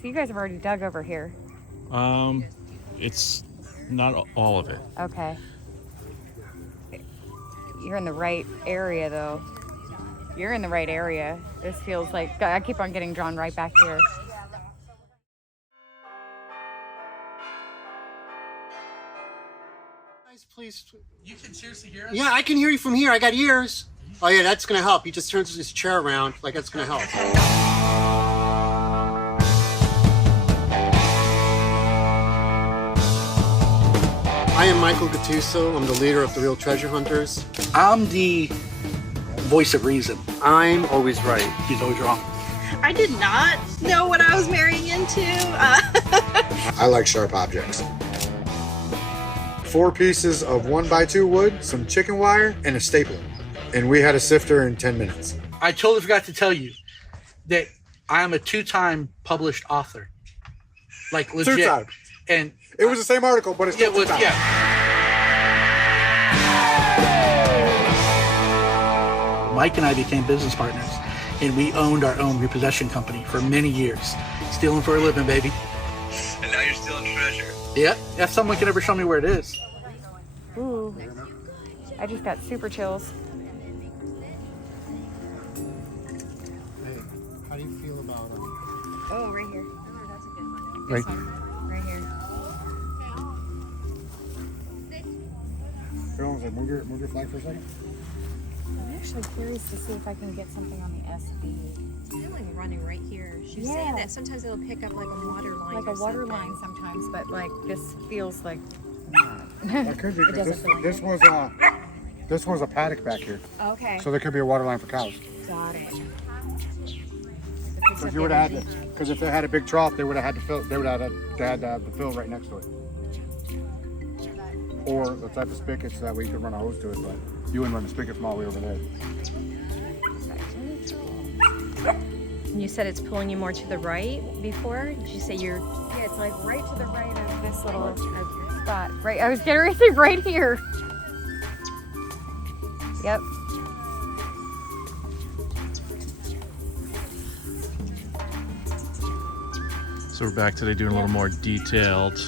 So you guys have already dug over here. It's not all of it. Okay. You're in the right area, though. You're in the right area. This feels like... I keep on getting drawn right back here. Guys, please. You can seriously hear us? Yeah, I can hear you from here. I got ears. Oh, yeah, that's going to help. He just turns his chair around. Like, that's going to help. I am Michael Gattuso. I'm the leader of the Real Treasure Hunters. I'm the voice of reason. I'm always right. He's always wrong. I did not know what I was marrying into. I like sharp objects. 4 pieces of 1x2 wood, some chicken wire, and a stapler. And we had a sifter in 10 minutes. I totally forgot to tell you that I am a 2-time published author. Like legit. 2 times. And It was the same article, but it's still it was, 2 times. yeah. Mike and I became business partners, and we owned our own repossession company for many years. Stealing for a living, baby. And now you're stealing treasure. Yeah, if someone can ever show me where it is. Ooh. I just got super chills. Hey, how do you feel about it? Oh, right here. Right. Right here. Move your flag for a second. I'm actually curious to see if I can get something on the SB. It's feeling running right here. She's Yeah. saying that sometimes it'll pick up like a water line. Like or a water something. line sometimes, but like this feels like... That could be, It because doesn't feel like this was a paddock back here. Okay. So there could be a water line for cows. Got it. So if you would have had to, because if they had a big trough, they would have had to fill. They would have had to have the fill right next to it, or the type of spigot so that way you could run a hose to it. But you wouldn't run a spigot from all the way over there. And you said it's pulling you more to the right before? Did you say you're... Yeah, it's like right to the right of this little spot. Right, I was getting ready to say right here. Yep. So we're back today doing a little more detailed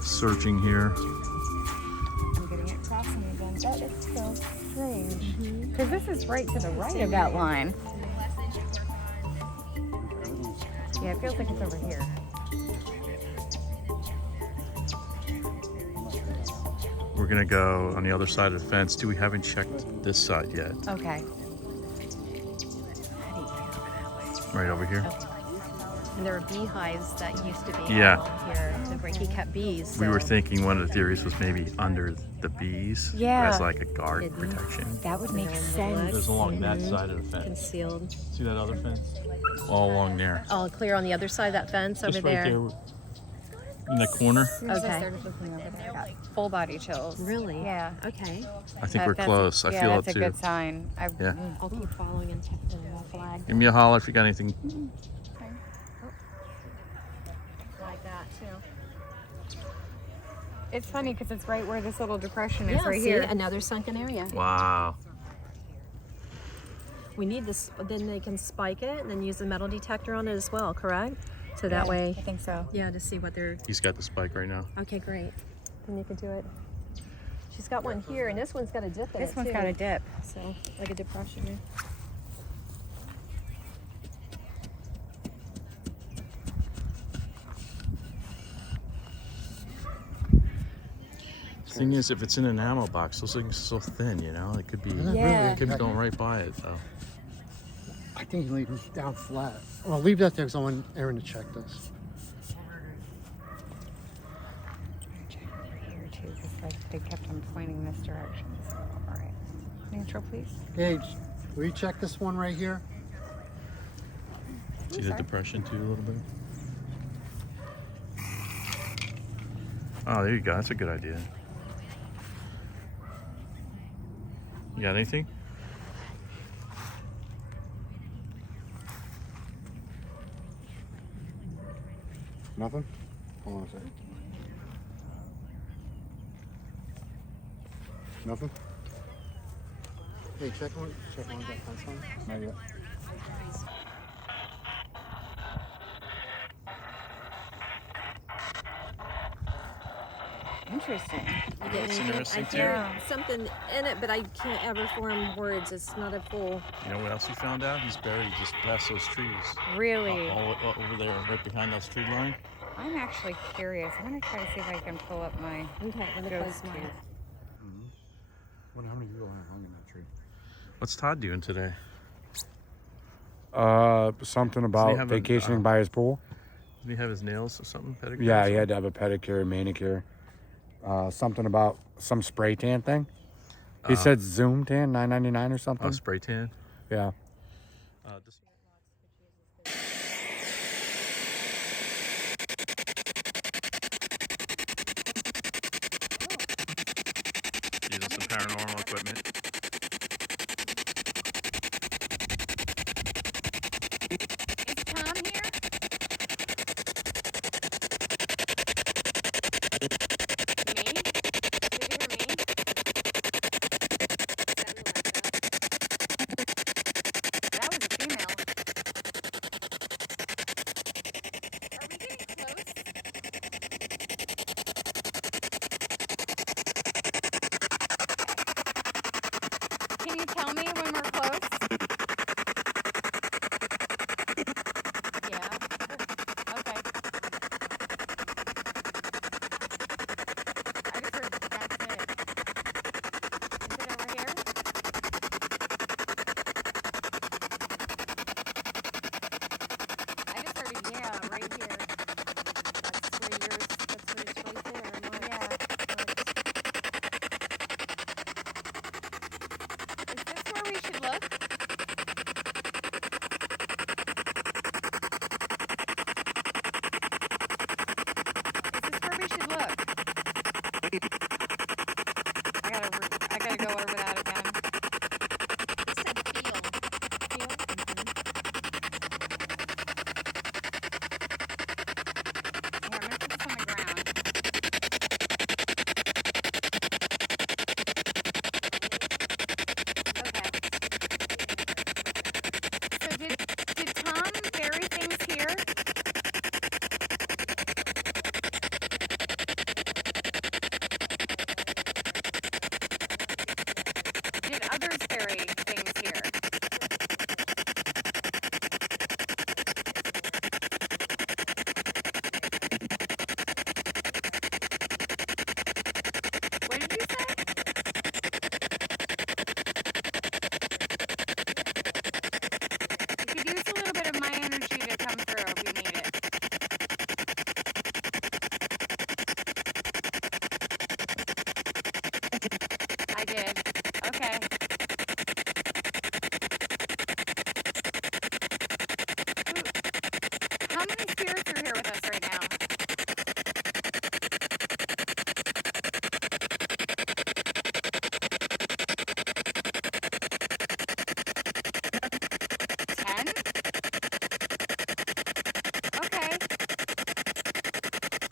searching here. I'm getting it crossing again. That is so strange. Because this is right to the right of that line. Yeah, it feels like it's over here. We're gonna go on the other side of the fence too. We haven't checked this side yet. Okay. Right over here. And there were beehives that used to be Yeah. along here where he kept bees. We so- were thinking one of the theories was maybe under the bees Yeah. as like a guard Hidden. That protection. would make Behind the sense. woods. There's along that side of the fence. Concealed. See that other fence? All along there. All clear on the other side of that fence Just over right there. there in the corner. As soon as I Okay. started looking over there, I got full body chills. Really? Yeah. Okay. I think we're close. I feel that's it a too. good sign. Yeah. I'll keep following and checking the flag. Give me a holler if you got anything. Like that too. It's funny because it's right where this little depression is, Yeah, right see, here. another sunken area. Wow. We need this, then they can spike it and then use the metal detector on it as well, correct? So that Yeah, way, I think so. yeah, to see what they're, He's got the spike right now. okay, great. Then you can do it. She's got one here and this one's got a dip in it This one's too. got a dip. So, like a depression there. Thing is, if it's in an ammo box, those things are so thin, you know? It could be, Yeah. it could be going right by it though. I think you leave them down flat. Well, leave that there because I want Aaron to check this. Check over here too, because like they kept on pointing this direction. So, all right. Neutral, please. Gage, will you check this one right here? See the depression too a little bit? Oh, there you go. That's a good idea. You got anything? Nothing? Hold on a second. Nothing? Hey, check on that fence line. Not yet. interesting. You get That's anything? interesting, I too. hear something in it, but I can't ever form words. It's not a full. You know what else we found out? He's buried just past those trees. Really? All over there, right behind that tree line. I'm actually curious. I'm gonna try to see if I can pull up my Okay, let me ghost close mine. tube. Wonder how many people have hung in that tree. What's Todd doing today? Something Doesn't he about have vacationing by his pool. Did he have his nails or something? Pedicure or Yeah, he something? had to have a pedicure, manicure. Something about some spray tan thing. He said Zoom tan, $9.99 or something. Oh, spray tan. Yeah. Just using some paranormal equipment. Is Tom here? Me? Did you hear me? That was a female. Are we getting close? Can you tell me when we're close? Yeah. Okay. I just heard that's it. Is it over here? I just heard a yeah right here. That's where yours. That's where it's right there. Mark. Yeah. Is this where we should look? Is this where we should look? I gotta go over that again. You said feel. Feel? Here, I'm gonna put this on the ground. Okay. So did Tom bury things here? Did others bury things here? What did you say? You could use a little bit of my energy to come through if you need it. I did. Okay. How many spirits are here with us right now? Ten? Okay.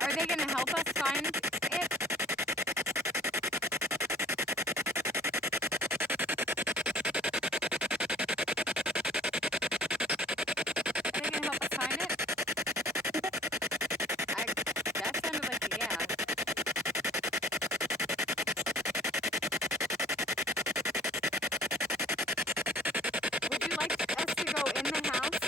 Are they gonna help us find it? Are they gonna help us find it? That sounded like a yeah. Would you like us to go in the house?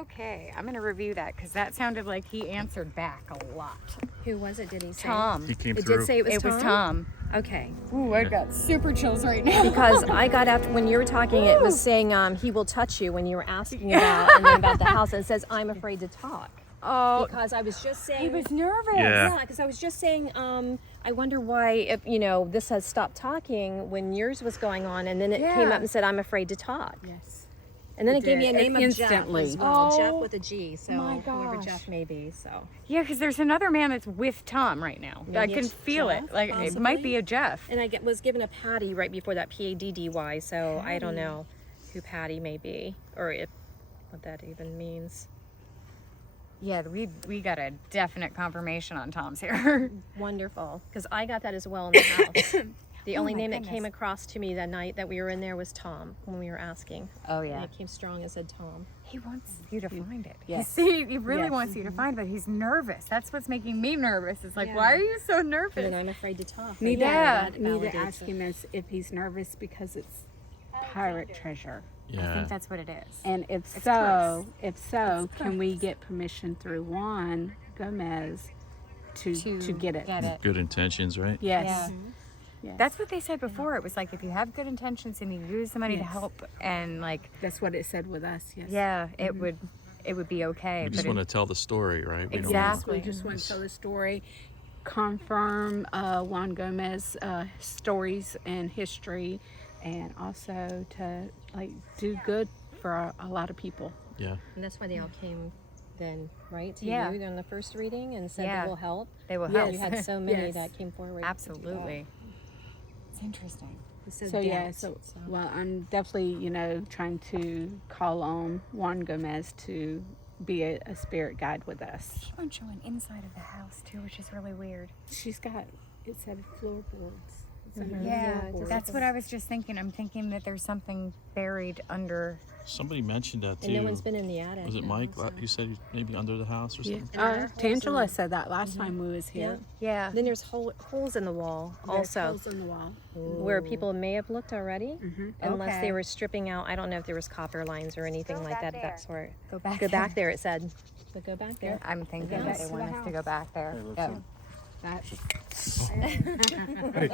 Okay, I'm gonna review that because that sounded like he answered back a lot. Who was it? Did he say? Tom. He came It through. did say it was It Tom? was Tom. Okay. Ooh, I've got super chills right now. Because I got after when you were talking, it was saying he will touch you when you were asking about and then about the house, and it says I'm afraid to talk. Oh, Because I was just saying. he was nervous. Yeah. Yeah, because I was just saying, I wonder why, if this has stopped talking when yours was going on, and then it came Yeah. up and said, I'm afraid to talk. Yes. And then it gave me a did. name of Instantly. Jeff as well. Oh, Jeff with a G, so my whoever gosh. Jeff may be, so. Yeah, because there's another man that's with Tom right now. I Maybe can it's feel Jeff, it. Like it possibly. might be a Jeff. And I was given a Patty right before that, P-A-D-D-Y, so I don't know who Patty may be, or what that even means. Yeah, we got a definite confirmation on Tom's here. Wonderful, because I got that as well in the house. The only my name that goodness. came across to me that night that we were in there was Tom, when we were asking. Oh And yeah. it came strong and said Tom. He wants you to find it. Yes. He really Yes. wants you to find it, but he's nervous. That's what's making me nervous. It's like, Yeah. why are you so And nervous? then I'm afraid to talk. Need Yeah. to, need to validates ask it. him if he's nervous because it's pirate treasure. I Yeah. think that's what it is. And if It's so, cursed. can we get permission through Juan Gomez to get it? Get it. Good intentions, right? Yes. Yeah. Yes. That's what they said before. It was like if you have good intentions and you use the money to Yes. help, and like, That's what it said with us. Yes. yeah, it would be okay. We just but want to tell the story, right? We don't Exactly. We just want to tell the story, confirm Juan Gomez stories and history, and also to do good for a lot of people. Yeah. And that's why they all came then, right? To Yeah. you on the first reading and said Yeah. they will help. they will Yes. help. You had so many Yes. that came forward. Absolutely. It's interesting. It says So yeah, dance, so well, I'm definitely trying to call on Juan Gomez to be a spirit guide with us. She won't show an inside of the house too, which is really weird. She's got it said floorboards. It's under the Yeah, floorboards. that's what I was just thinking. I'm thinking that there's something buried under. Somebody mentioned that And no too. one's been in the attic. Was it no, Mike? so- You said maybe under the house or Yeah. something? Tangela said that last time we was here. Yeah. Then there's holes in the wall There's also, holes in the wall. where people may have looked already, unless Okay. they were stripping out. I don't know if there was copper lines or anything like that of that sort. Go back. Go back there, it said. So go back there. I'm thinking back that they to want the us to go back there. Yep. That's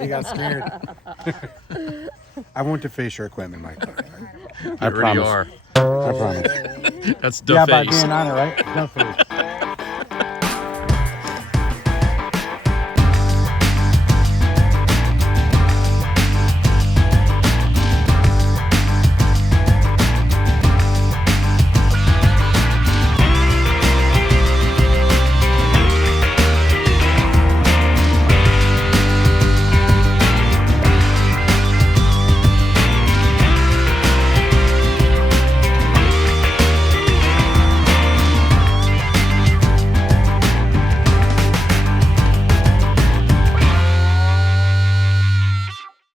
You got scared. I won't deface your equipment, Mike. You already are. I promise. That's the Yeah, by face. being on it, right? No face.